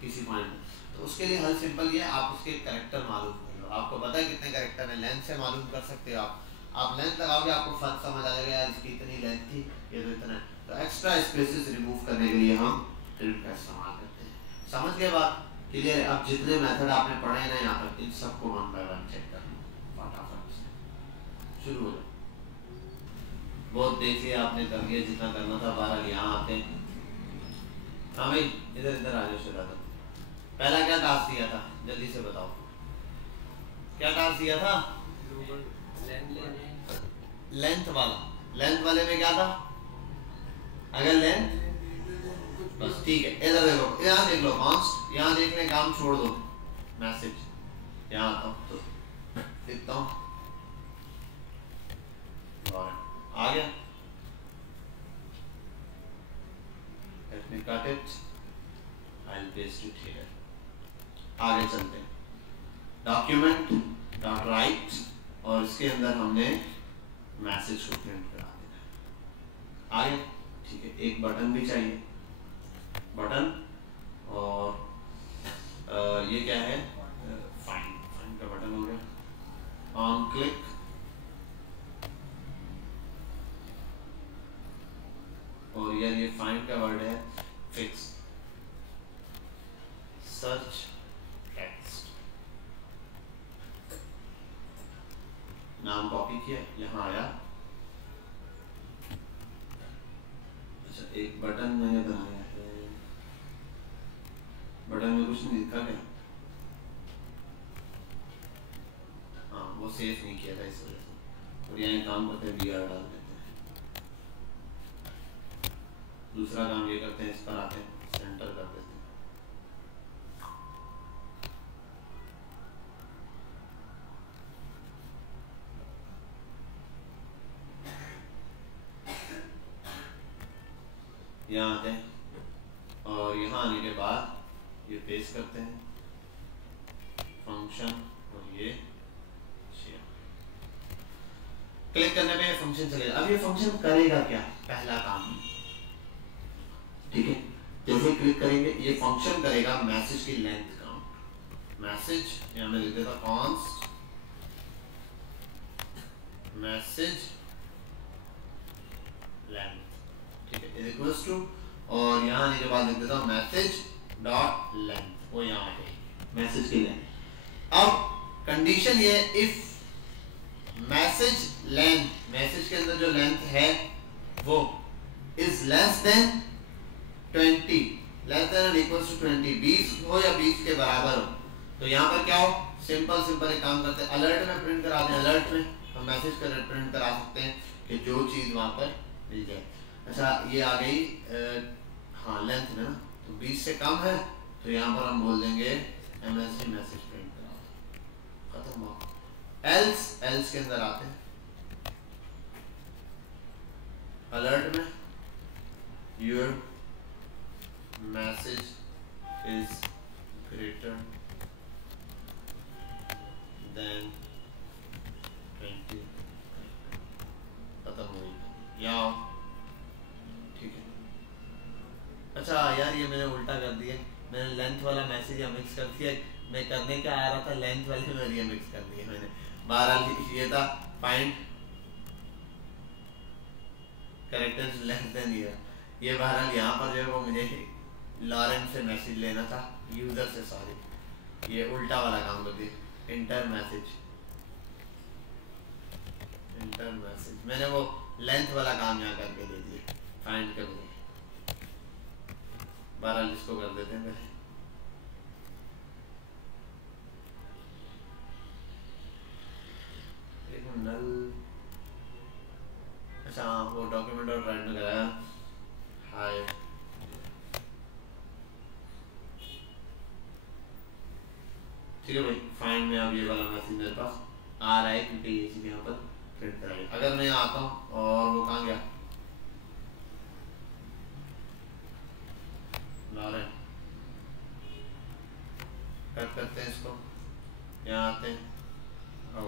किसी पॉइंट में, तो उसके लिए हल सिंपल ये आप उसके कैरेक्टर मालूम कर लो। आपको पता है कितने कैरेक्टर है, लेंथ से मालूम कर सकते हो आप लेंथ लगाओगे आपको फर्क समझ आ जाएगा यार इसकी इतनी लेंथ थी ये तो इतना है। तो एक्स्ट्रा स्पेसेस रिमूव करने के लिए हम प्रिंट का इस्तेमाल करते हैं। समझ गए बात क्लियर है? अब जितने मेथड आपने पढ़े हैं ना यहाँ पर इन सबको वन बाय वन चेक कर लो फटाफट से शुरू हो जाए। बहुत देख लिया आपने कर लिया जितना करना था। 12 यहाँ आते हैं। हाँ भाई इधर इधर आ जाओ शुरू। पहला क्या टास्क दिया था जल्दी से बताओ, क्या टास्क दिया था? लेंथ वाला। लेंथ वाले में क्या था? अगर लेंथ बस ठीक है। इधर देखो यहाँ देख लो कॉन्स्ट, यहाँ देखने काम छोड़ दो मैसेज। यहाँ आता हूँ तो लिखता हूँ आ गया। Let me cut it. I'll paste it here. आगे चलते हैं। डॉक्यूमेंट डॉट राइट और इसके अंदर हमने मैसेज को प्रिंट करा देना। आगे ठीक है। एक बटन भी चाहिए, बटन और ये क्या है? फाइंड। फाइंड का बटन हो गया। ऑन क्लिक और यार ये फाइंड का वर्ड है फिक्स। सर्च नाम कॉपी किया यहाँ आया। अच्छा एक बटन मैंने बनाया है, बटन में कुछ नहीं लिखा क्या? हाँ वो सेव नहीं किया था इस वजह से। और यहाँ काम करते हैं BR डाल देते हैं। दूसरा काम ये करते हैं इस पर आते हैं सेंटर कर देते हैं। यहाँ आते हैं और यहाँ आने के बाद ये पेस्ट करते हैं फंक्शन और ये क्लिक करने पे फंक्शन चलेगा। अब ये फंक्शन करेगा क्या? पहला काम ठीक है। जैसे क्लिक करेंगे ये फंक्शन करेगा मैसेज की लेंथ काउंट। मैसेज यहाँ मैं लिख देता कॉन्स्ट मैसेज लेंथ ठीक है इक्वल्स टू और यहाँ आने के बाद लिख देता हूँ मैसेज डॉट लेंथ। वो यहाँ आ गई मैसेज की लेंथ। अब कंडीशन ये इफ मैसेज लेंथ मैसेज के अंदर जो लेंथ है वो is less than 20 less than equals to 20 20 हो या 20 के बराबर हो तो यहाँ पर क्या हो? सिंपल सिंपल एक काम करते हैं अलर्ट में प्रिंट करा दें। अलर्ट में हम मैसेज कर प्रिंट करा सकते हैं कि जो चीज़ वहाँ पर मिल जाए। अच्छा ये आ गई हाँ लेंथ में ना तो 20 से कम है तो यहाँ पर हम बोल देंगे MSG मैसेज प्रिंट करा खत्म हो। एल्स के अंदर आते हैं अलर्ट में your message is greater than 20 खत्म हो गई यहाँ ठीक है। अच्छा यार ये मैंने उल्टा कर दिया। मैंने लेंथ वाला मैसेज यहाँ मिक्स कर दिया। मैं करने क्या आ रहा था लेंथ वाले में ये मिक्स कर दिया मैंने। 12 ये था फाइंड कैरेक्टर्स लेस देन ये बहरहाल यहाँ पर जो है वो मुझे लॉरेंस से मैसेज लेना था यूजर से सॉरी ये उल्टा वाला काम कर दिया। इंटर मैसेज मैंने वो लेंथ वाला काम यहाँ करके दे दिया फाइंड कर दिया। 12 इसको कर देते हैं पहले। नल अच्छा वो डॉक्यूमेंट और राइट में कराया हाय ठीक है भाई फाइंड फाइंड में अब ये वाला मैसेज मेरे पास आ रहा है क्योंकि ये चीज यहाँ पर प्रिंट कराई। अगर मैं आता हूँ और वो कहाँ गया, लॉरेन, कट करते हैं इसको, यहाँ आते हैं, ओ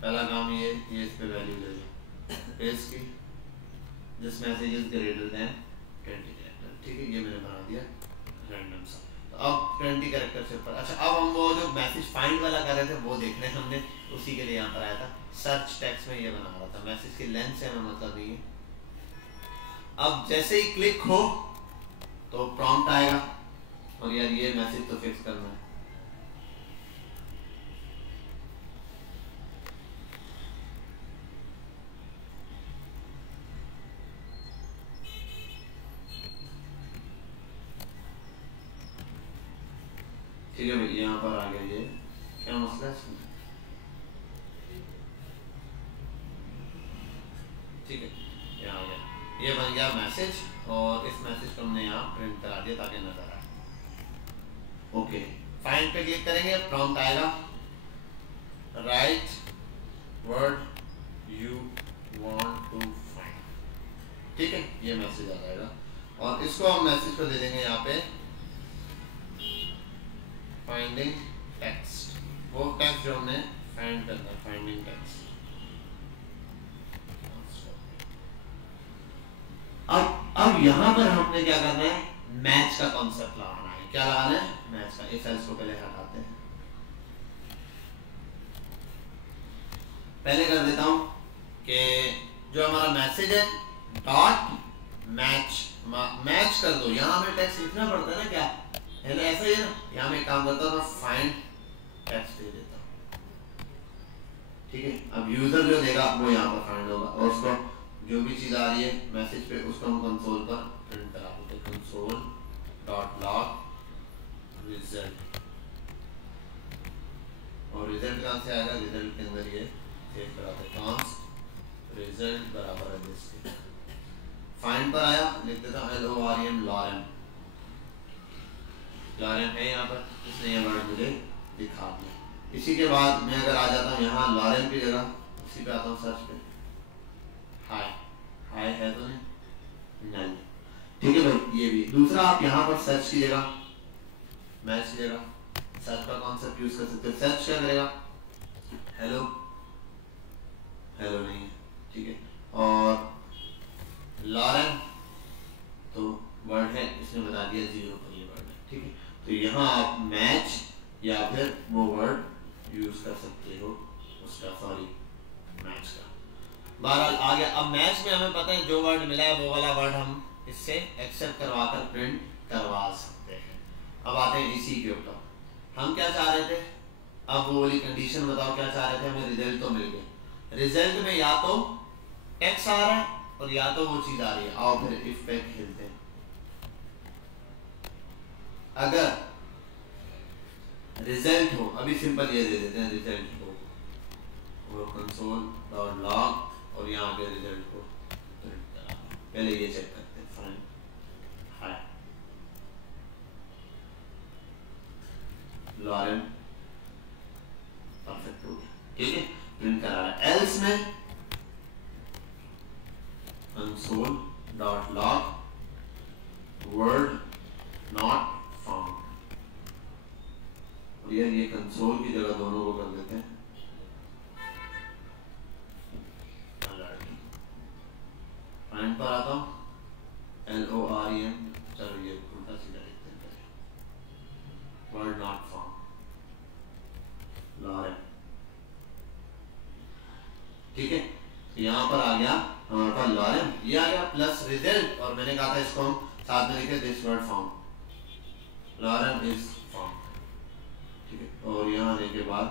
पहला काम ये इस पे वैल्यू ले लो पेज की, this message is greater than 20 character, ठीक है, ये मैंने बना दिया रैंडम सा। तो अब 20 कैरेक्टर से ऊपर, अच्छा अब हम वो जो मैसेज फाइंड वाला कर रहे थे वो देख रहे हैं हमने, उसी के लिए यहाँ पर आया था। सर्च टेक्स्ट में ये बना रहा था, मैसेज की लेंथ से हमें मतलब नहीं है। अब जैसे ही क्लिक हो तो प्रॉम्प्ट आएगा और यार ये मैसेज तो फिक्स करना है। ठीक है भाई, यहाँ पर आ गया, ये क्या मसला है इसमें, ठीक है, यहाँ आ गया, ये बन गया मैसेज और इस मैसेज को हमने यहाँ प्रिंट करा दिया ताकि नजर आए। ओके, फाइंड पे क्लिक करेंगे, प्रॉम्प्ट आएगा, write word you want to find, ठीक है, ये मैसेज आ जाएगा और इसको हम मैसेज को दे देंगे यहाँ पे फाइंडिंग टेक्स्ट, वो टेक्स्ट जो हमने फाइंड करना है, फाइंडिंग टेक्स्ट। अब यहाँ पर हमने क्या करना है, मैच का कॉन्सेप्ट लगाना है। क्या लगाना है, मैच का। इस सेल्स को पहले हटाते हैं, पहले कर देता हूं कि जो हमारा मैसेज है डॉट मैच, मैच कर दो। यहाँ हमें टेक्स्ट लिखना पड़ता है ना, क्या पहले ऐसा ही है ना, यहाँ मैं काम करता हूँ फाइंड टेक्स्ट दे देता हूँ, ठीक है। अब यूजर जो देगा वो यहाँ पर फाइंड होगा और उसको जो भी चीज आ रही है मैसेज पे उसको हम कंसोल पर प्रिंट करा देते हैं, कंसोल डॉट लॉग रिजल्ट, और रिजल्ट कहाँ से आएगा, रिजल्ट के अंदर ये सेव कराते हैं, कॉन्स्ट रिजल्ट बराबर है जिसके। फाइंड पर आया, लिख देता हूँ LOREN, लॉरेन, लॉरेन है यहाँ पर, इसने ये वर्ड मुझे दिखा दिया। इसी के बाद मैं अगर आ जाता हूँ यहाँ लॉरेन की जगह, उसी पे आता हूँ सर्च पे, हाय, हाय है तो नहीं, ठीक है भाई। ये भी दूसरा, आप यहाँ पर सर्च कीजिएगा, मैच कीजिएगा, सर्च का कॉन्सेप्ट यूज कर सकते हैं। सर्च क्या करेगा, हेलो, हेलो नहीं है, ठीक है, और लॉरेन तो वर्ड है, इसने बता दिया 0 पर ये वर्ड है, ठीक है। तो यहाँ आप मैच या फिर वो वर्ड यूज कर सकते हो उसका, सॉरी मैच का। बहरहाल आ गया। अब मैच में हमें पता है जो वर्ड मिला है वो वाला वर्ड हम इससे एक्सेप्ट करवा कर प्रिंट करवा सकते हैं। अब आते हैं इसी के ऊपर, हम क्या चाह रहे थे, अब वो वाली कंडीशन बताओ क्या चाह रहे थे, हमें रिजल्ट तो मिल गया, रिजल्ट में या तो टेक्स्ट आ रहा है और या तो वो चीज आ रही है। आओ फिर इफ पे खेलते हैं, अगर रिजल्ट हो, अभी सिंपल ये दे देते हैं रिजल्ट हो, वो कंसोल डॉट लॉग और यहाँ के रिजल्ट को प्रिंट करा। पहले ये चेक करते हैं, फाइंड हाय लॉरेन, परफेक्ट हो गया, ठीक है, प्रिंट करा रहा है। एल्स में console dot log word not found, और ये कंसोल की जगह दोनों को कर देते हैं फाइंड पर आता हूँ, LOREN, चलो ये उल्टा सीधा लिखते हैं, वर्ड नॉट फाउंड, लॉरेन, ठीक है। यहाँ पर आ गया हमारे पास लॉरेन, ये आ गया प्लस रिजल्ट, और मैंने कहा था इसको हम साथ में लिखे this word found, Lauren is found, ठीक है। और यहाँ आने के बाद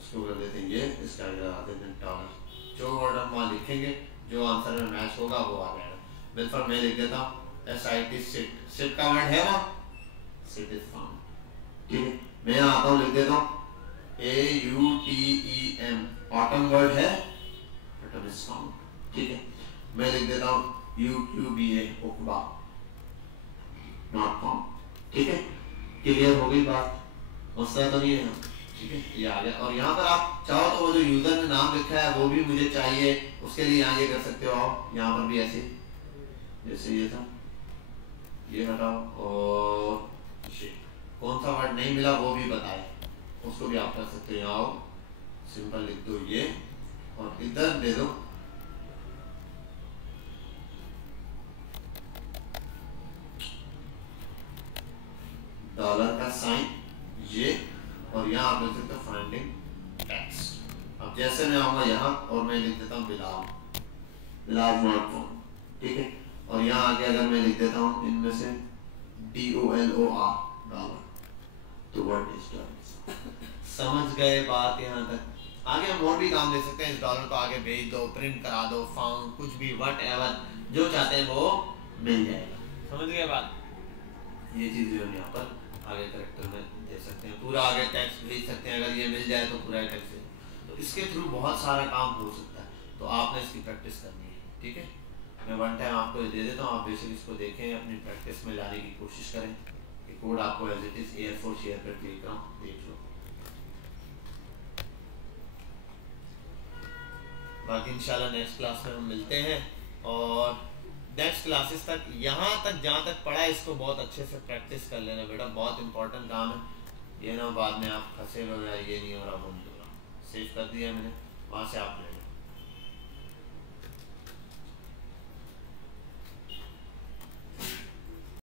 इसको कर देते हैं ये, इसका लगा देते हैं डॉलर, जो वर्ड हम वहाँ लिखेंगे जो आंसर में मैच होगा वो आ जाएगा। बिल्कुल मैं लिख देता हूँ SIT सिट, सिट का वर्ड है वहाँ, सिट इज फाउंड, ठीक है। मैं यहाँ आता हूँ, लिख देता हूँ AUTEM, ऑटम वर्ड है, ऑटम इज फाउंड, ठीक है। मैं लिख देता हूँ UQBA, उकबा नॉट फाउंड, ठीक है। क्लियर हो गई बात? मसला तो नहीं है? ठीक है, ये आ गया। और यहाँ पर आप चाहो तो वो जो यूजर ने नाम लिखा है वो भी मुझे चाहिए, उसके लिए यहाँ ये कर सकते हो आप, यहाँ पर भी ऐसे जैसे ये था, ये हटाओ और कौन सा वर्ड नहीं मिला वो भी बताए, उसको भी आप कर सकते हो। यहाँ आओ, सिंपल लिख दो ये और इधर दे दो डॉलर का साइन ये, और यहाँ आप लिख सकते हो फाइंडिंग टेक्स्ट। अब जैसे मैं आऊंगा यहाँ और मैं लिख देता हूँ बिलाल, बिलाल स्मार्टफोन, ठीक है। और यहाँ आगे अगर मैं लिख देता हूँ इनमें से DOLOR डॉलर, तो व्हाट इज डॉलर? समझ गए बात यहाँ तक? आगे हम और भी काम दे सकते हैं, इस डॉलर को आगे भेज दो, प्रिंट करा दो, फाउंड, कुछ भी वट एवर जो चाहते हैं वो मिल जाएगा। समझ गए बात? ये चीज जो हम यहाँ पर आगे करेक्टर में दे सकते हैं, पूरा आगे टेक्स्ट भेज सकते हैं, अगर ये मिल जाए तो पूरा टेक्स्ट। तो इसके थ्रू बहुत सारा काम हो सकता है, तो आपने इसकी प्रैक्टिस करनी है, ठीक है। मैं वन टाइम आपको दे देता हूँ, आप बेसिक इसको देखें, अपनी प्रैक्टिस में लाने की कोशिश करें। कि कोड आपको एज इट इज एयर4 शेयर पर क्लिक करो, देख लो। बाकी इंशाल्लाह नेक्स्ट क्लास में हम मिलते हैं, और नेक्स्ट क्लासेस तक यहाँ तक जहाँ तक पढ़ा है इसको बहुत अच्छे से प्रैक्टिस कर लेना बेटा, बहुत इंपॉर्टेंट काम है। ये ना बाद में आप फंसे हो, ये नहीं हो रहा, वो नहीं हो रहा। सेव कर दिया मैंने, वहाँ से आप ले लो।